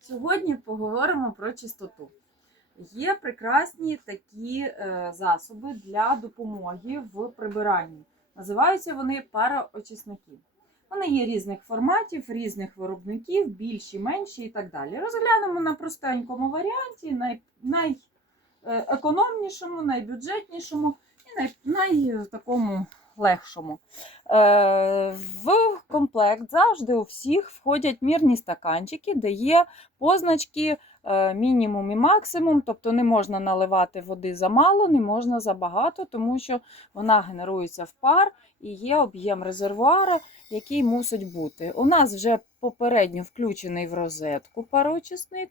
Сьогодні поговоримо про чистоту. Є прекрасні такі е, засоби для допомоги в прибиранні. Називаються вони пароочисники. Вони є різних форматів, різних виробників, більші, менші і так далі. Розглянемо на простенькому варіанті, най, найекономнішому, найбюджетнішому і най, най такому легшому. Е, в комплект завжди у всіх входять мірні стаканчики, де є позначки е, мінімум і максимум, тобто не можна наливати води замало, не можна забагато, тому що вона генерується в пар і є об'єм резервуара, який мусить бути. У нас вже попередньо включений в розетку пароочисник.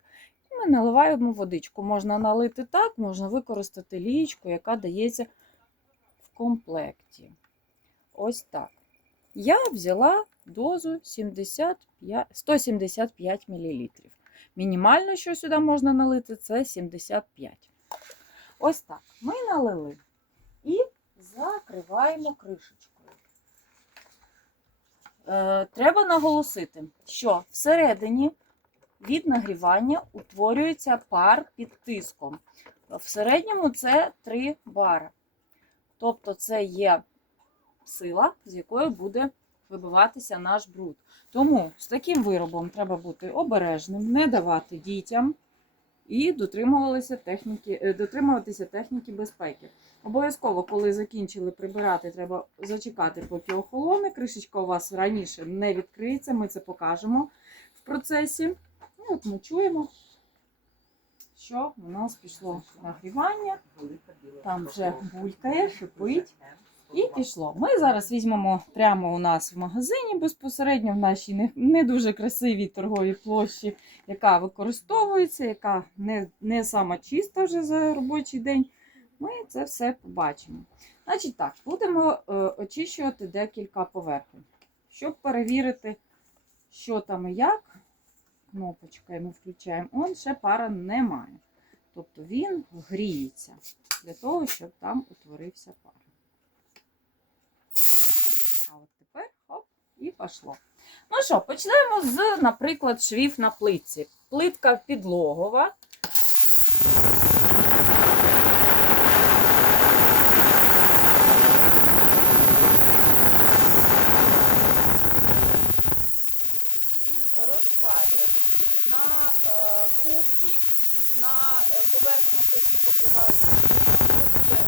Ми наливаємо водичку. Можна налити так, можна використати лічку, яка дається в комплекті. Ось так. Я взяла дозу 75, 175 мл. Мінімально, що сюди можна налити, це 75. Ось так. Ми налили і закриваємо кришечкою. Е, треба наголосити, що всередині від нагрівання утворюється пар під тиском. В середньому це 3 бари. Тобто, це є сила, з якою буде вибиватися наш бруд. Тому з таким виробом треба бути обережним, не давати дітям і дотримувалися техніки, е, дотримуватися техніки безпеки. Обов'язково, коли закінчили прибирати, треба зачекати, поки охолоне. Кришечка у вас раніше не відкриється, ми це покажемо в процесі. І от ми чуємо, що у нас пішло нагрівання, там вже булькає, шипить. І пішло. Ми зараз візьмемо прямо у нас в магазині безпосередньо в нашій не, не дуже красивій торговій площі, яка використовується, яка не, не сама чиста вже за робочий день. Ми це все побачимо. Значить так, будемо е, очищувати декілька поверхень. Щоб перевірити, що там і як. Кнопочка ми включаємо. Он ще пара немає. Тобто він гріється для того, щоб там утворився пар. А от тепер хоп, і пішло. Ну що, почнемо з, наприклад, швів на плитці. Плитка підлогова. На е, кухні, на е, поверхнях, які покриваються плиткою, буде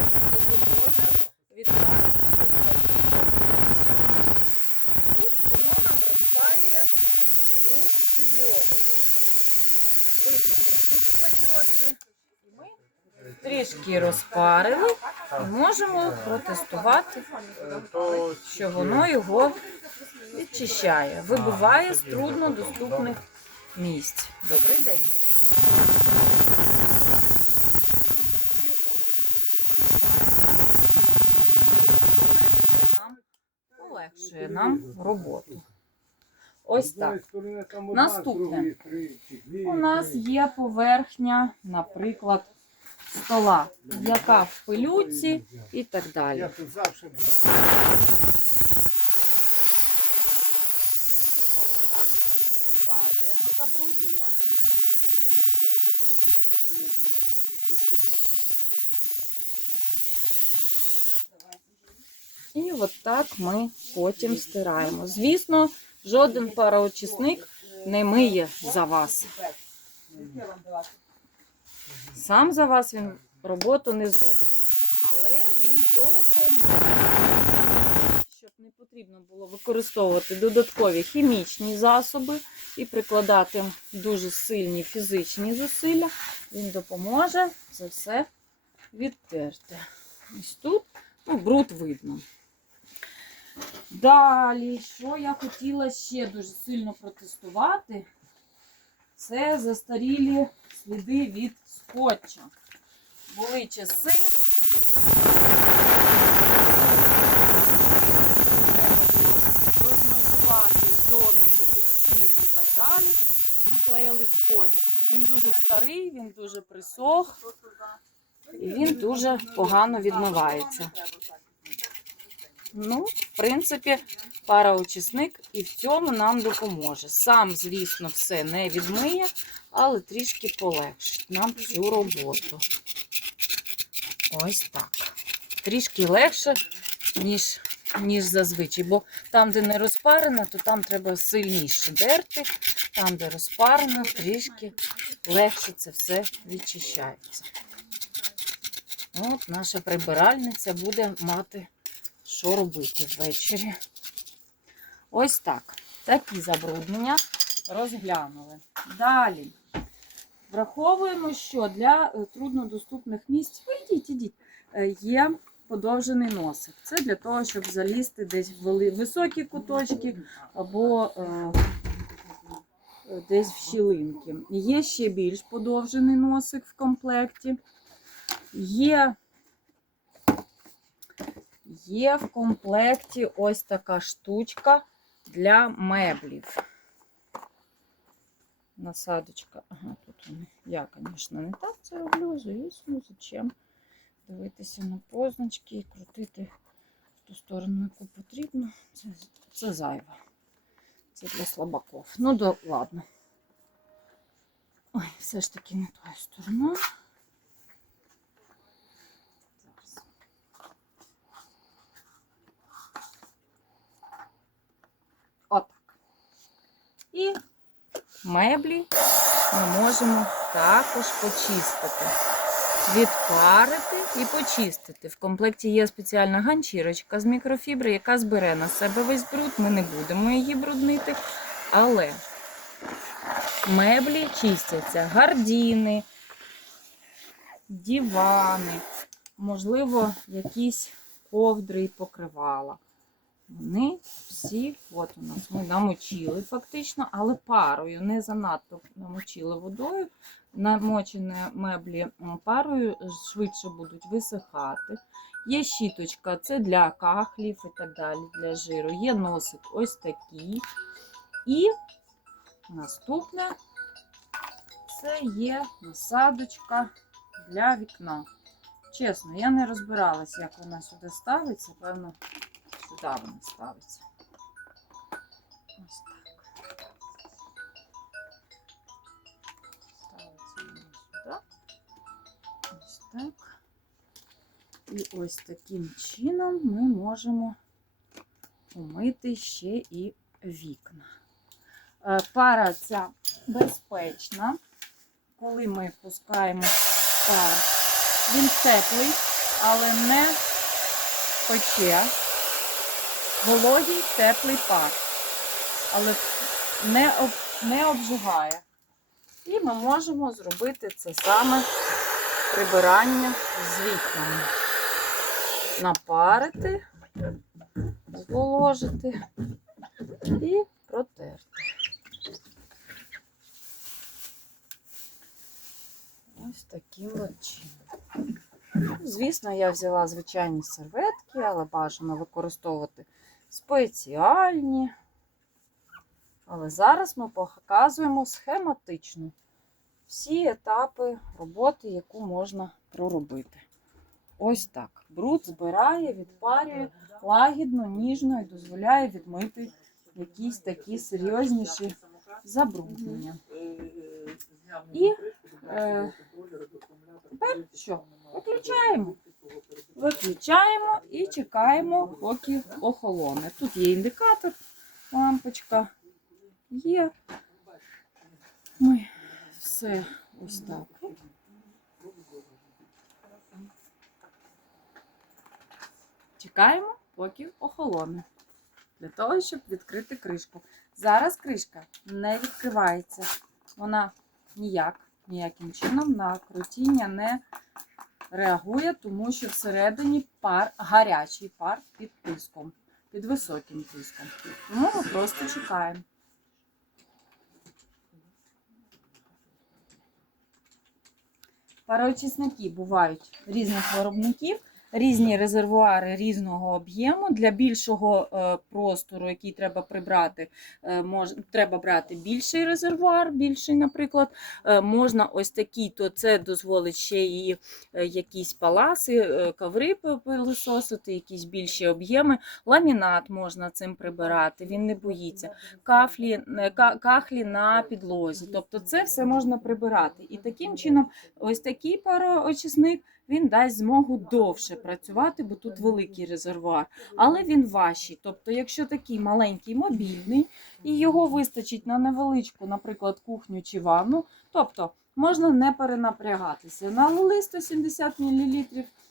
дуже допоможе відправити Тут воно нам розпарює бруд підлоговий. Видно брудні патьоки. І ми трішки розпарили і можемо протестувати, що воно його відчищає, вибиває з труднодоступних місць. Добрий день. Полегшує нам роботу. Ось так. Наступне. У нас є поверхня, наприклад, стола, яка в пилюці і так далі. Тут завжди брав. Спарюємо забруднення. Як вони називаються? Високі. І от так ми потім стираємо. Звісно, жоден пароочисник не миє за вас. Сам за вас він роботу не зробить. Але він допоможе. Щоб не потрібно було використовувати додаткові хімічні засоби і прикладати дуже сильні фізичні зусилля, він допоможе це все відтерти. Ось тут ну, бруд видно. Далі, що я хотіла ще дуже сильно протестувати, це застарілі сліди від скотча. Були часи. Розмежувати зони покупців і так далі. Ми клеїли скотч. Він дуже старий, він дуже присох і він дуже погано відмивається. Ну, в принципі, параочисник і в цьому нам допоможе. Сам, звісно, все не відмиє, але трішки полегшить нам цю роботу. Ось так. Трішки легше, ніж, ніж зазвичай. Бо там, де не розпарено, то там треба сильніше дерти. Там, де розпарено, трішки легше це все відчищається. От наша прибиральниця буде мати, що робити ввечері. Ось так. Такі забруднення розглянули. Далі. Враховуємо, що для е, труднодоступних місць, ви йдіть, ідіть, е, є подовжений носик. Це для того, щоб залізти десь в високі куточки або е, десь в щілинки. Є ще більш подовжений носик в комплекті. Є, є в комплекті ось така штучка для меблів. Насадочка. Ага, тут. Я, звісно, не так це роблю. Звісно, зачем дивитися на позначки і крутити в ту сторону, яку потрібно. Це, це зайве. Це для слабаков. Ну, да, ладно. Ой, все ж таки не тою стороною. І меблі ми можемо також почистити. Відпарити і почистити. В комплекті є спеціальна ганчірочка з мікрофібри, яка збере на себе весь бруд. Ми не будемо її бруднити. Але меблі чистяться, гардіни, дивани, можливо, якісь ковдри і покривала. Вони всі, от у нас ми намочили фактично, але парою, не занадто намочили водою. Намочені меблі парою швидше будуть висихати. Є щіточка, це для кахлів і так далі, для жиру. Є носик ось такий. І наступне це є насадочка для вікна. Чесно, я не розбиралася, як вона сюди ставиться. Певно, сюди ставиться. Ось так. Ставиться вона сюди. Ось так. І ось таким чином ми можемо умити ще і вікна. Е, Пара ця безпечна. Коли ми пускаємо пар, він теплий, але не пече. Вологий теплий пар, але не, об, не обжигає. І ми можемо зробити це саме прибирання з вікнами. Напарити, зволожити і протерти. Ось таким чином. Звісно, я взяла звичайні серветки, але бажано використовувати спеціальні. Але зараз ми показуємо схематично всі етапи роботи, яку можна проробити. Ось так. Бруд збирає, відпарює лагідно, ніжно і дозволяє відмити якісь такі серйозніші забруднення. І е, тепер що? Виключаємо. Виключаємо і чекаємо, поки охолоне. Тут є індикатор, лампочка. Є. Ой, все ось так. Чекаємо, поки охолоне. Для того, щоб відкрити кришку. Зараз кришка не відкривається. Вона ніяк, ніяким чином на крутіння не реагує, тому що всередині пар, гарячий пар під тиском, під високим тиском. Тому ми просто чекаємо. Пароочисники бувають різних виробників. Різні резервуари різного об'єму. Для більшого е, простору, який треба прибрати, е, мож, треба брати більший резервуар, більший, наприклад. Е, можна ось такий, то це дозволить ще і якісь паласи, коври пилососити, якісь більші об'єми. Ламінат можна цим прибирати, він не боїться. Кафлі, ка- кахлі на підлозі. Тобто це все можна прибирати. І таким чином, ось такий пароочисник він дасть змогу довше працювати, бо тут великий резервуар. Але він важчий. Тобто, якщо такий маленький мобільний, і його вистачить на невеличку, наприклад, кухню чи ванну, тобто можна не перенапрягатися. Налили 170 мл,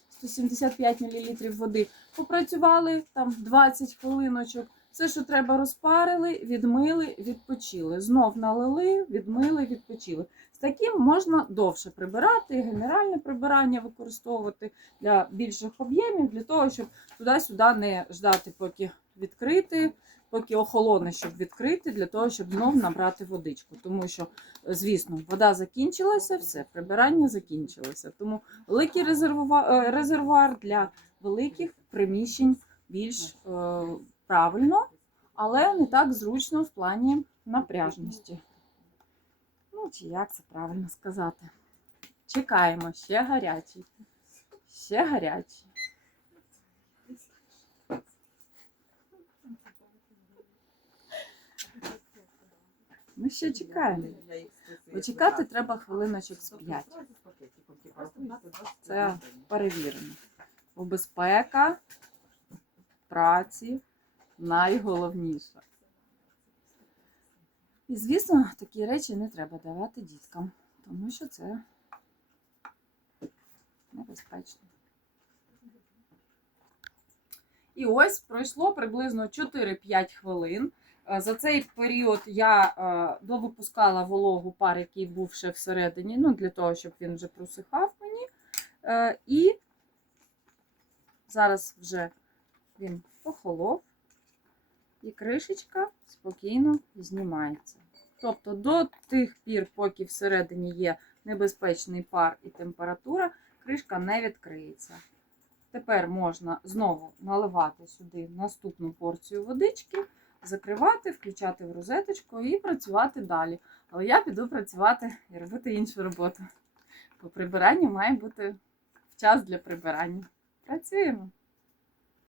175 мл води, попрацювали там 20 хвилиночок. Все, що треба, розпарили, відмили, відпочили. Знов налили, відмили, відпочили. З таким можна довше прибирати, генеральне прибирання використовувати для більших об'ємів, для того, щоб туди-сюди не ждати, поки відкрити, поки охолоне, щоб відкрити, для того, щоб знов набрати водичку. Тому що, звісно, вода закінчилася, все, прибирання закінчилося. Тому великий е, резервуар для великих приміщень більш е, правильно, але не так зручно в плані напряжності. Ну, чи як це правильно сказати? Чекаємо, ще гарячий. Ще гарячий. Ми ще чекаємо. Бо треба хвилиночок з 5. Це перевірено. Бо безпека праці найголовніша. І, звісно, такі речі не треба давати діткам, тому що це небезпечно. І ось пройшло приблизно 4-5 хвилин. Е, За цей період я е, довипускала вологу пар, який був ще всередині, ну, для того, щоб він вже просихав мені. Е, І зараз вже він охолов, і кришечка спокійно знімається. Тобто до тих пір, поки всередині є небезпечний пар і температура, кришка не відкриється. Тепер можна знову наливати сюди наступну порцію водички, закривати, включати в розеточку і працювати далі. Але я піду працювати і робити іншу роботу. Бо прибирання має бути час для прибирання. Працюємо.